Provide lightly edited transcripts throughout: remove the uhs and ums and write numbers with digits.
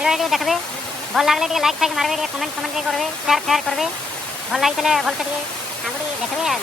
ভিডিওটি দেখবে ভাল লাগলে টিকে লাইক থাকি মারবে টিকে কমেন্ট কমেন্ট করবে শেয়ার করবে ভাল লাগিলে ভালসে টিকে আঙ্গুটি দেখবে আর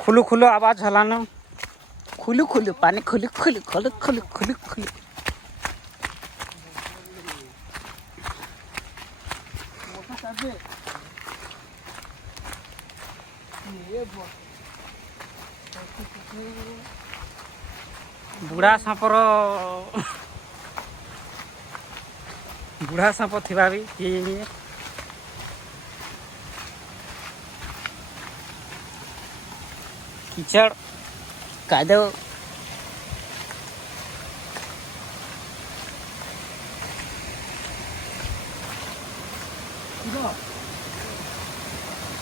खुलू खुलू आवाज हलाना खुलू खुलू पानी खुलू खुलू खुलू खुलू खुलू खुलू बुढ़ा सांपर बुढ़ा सांप थिबा भी ये कीचड़ कादो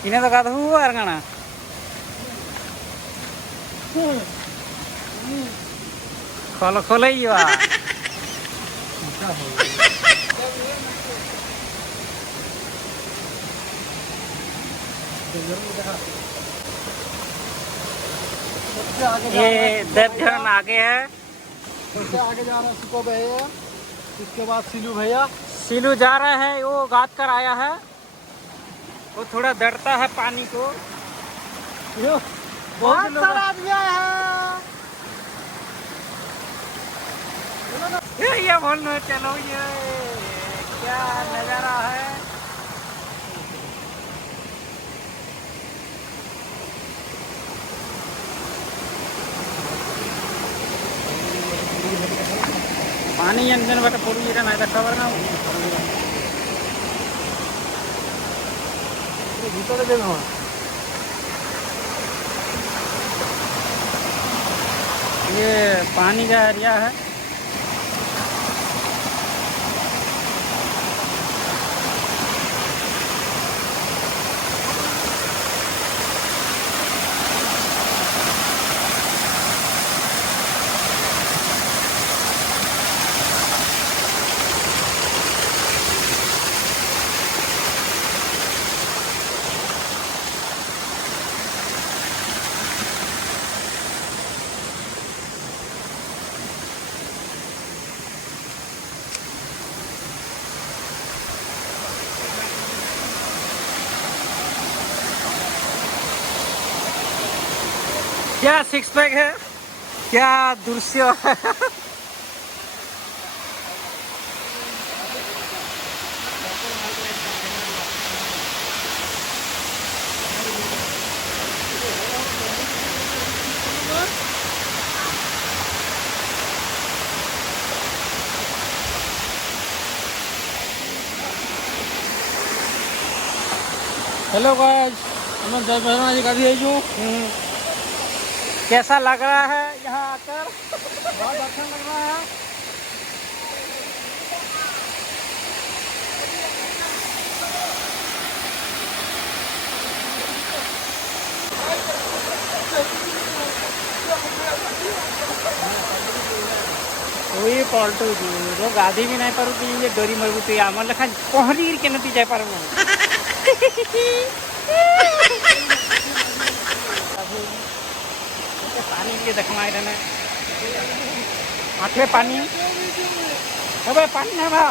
इन्हें तो कादो हुआ अरगाना खोलो खोलो ही हुआ ये 10 जन आगे है सबसे आगे जा रहा है सुको भैया इसके बाद सिलू भैया सिलू जा रहा है वो गाद कर आया है वो थोड़ा डरता है पानी को बहुत सारा आदमी आया है ये बोल चलो ये क्या नजारा है पानी अंजन बट पूरी इधर ना कवर ना भीतर देना ये पानी का एरिया है क्या सिक्स पैक है क्या दृश्य है हेलो गाइस मैं जय भैरव जी का भी जो कैसा लग रहा है यहाँ आकर बहुत अच्छा लग रहा है ওই পল্টুଛୁ তো ଗାଧି ବି ନାଇଁ ପାରୁଛି ଯେ ଡରି ମରିବୁ ତୁଇ ଆମର ଲେଖା ପହଁରିକିରି କେମିତି ଯାଇପାରିବୁ ପାଣି ଟିକେ ଦେଖମା ଏଇଟା ଆଠେ ପାଣି ଏବେ ପାଣି ନେବା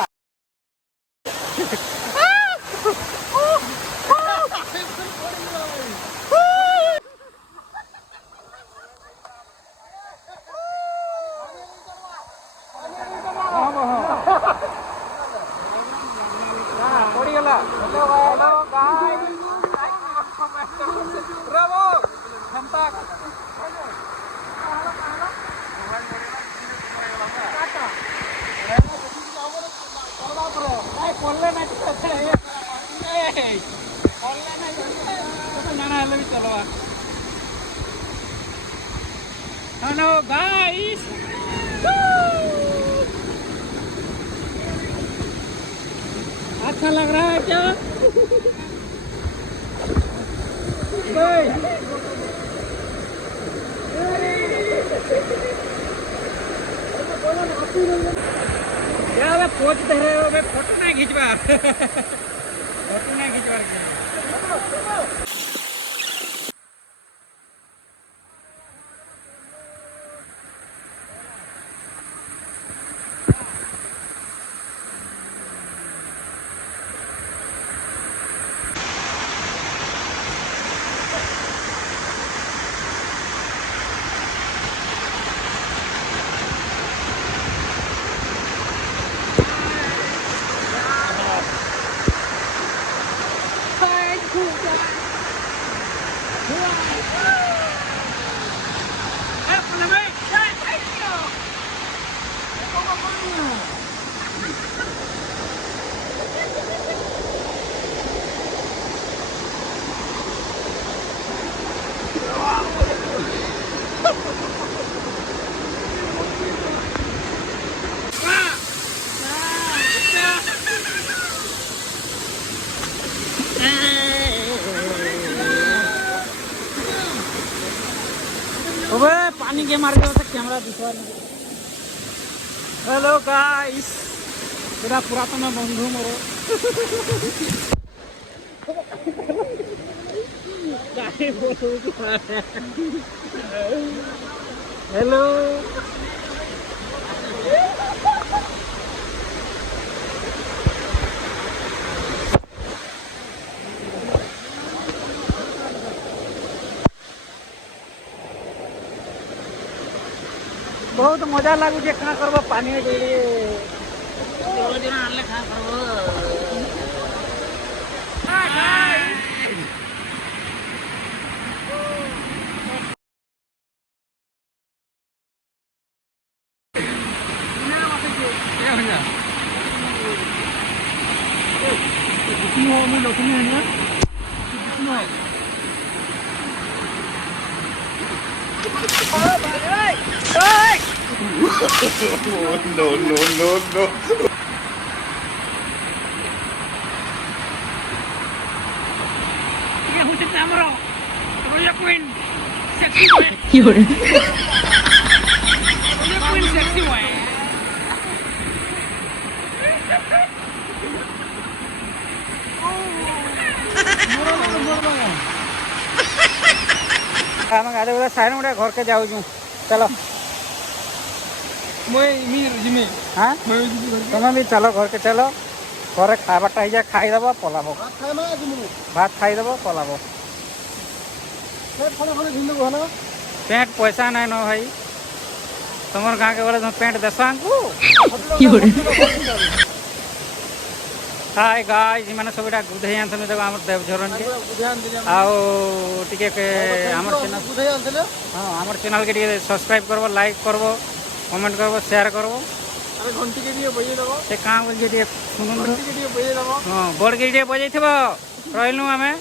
ପଡ଼ିଗଲା हेलो गाइस अच्छा लग रहा है क्या क्या पोज दे रहे हो फोटो नहीं खींचवा फोटो नहीं खींचवा अबे पानी के मार के कैमरा दिखवा हेलो गाइस पूरा पुरातन बंधु मोर हेलो बहुत मजा लगुचे क्या करब पानी आनले क्या करब no, no, no, no. ये हो सकता हमरो रोया क्वीन सेक्सी बॉय रोया क्वीन सेक्सी बॉय हम गाड़ी वाला साइड में घर के जाऊ चलो हाँ तुम भी चलो घर के चलो घर खाबाटा ही खाईदेव पलाब भात खाईदेव पलाब पेंट पैसा नहीं न भाई तुम गाँव के बोले तुम पेंट देस हमको हाय गाइस माने सब गुधे आनथन देखो हमर देवझरन के आउ टिके के हमर चैनल हां हमर चैनल के टिके सब्सक्राइब करबो लाइक करबो कमेंट करबो शेयर करबो अरे घंटी के लिए बजे देबो से काम के लिए सुनुन घंटी के लिए बजे देबो हां बोर्ड के लिए बजे थबो रहलु हमें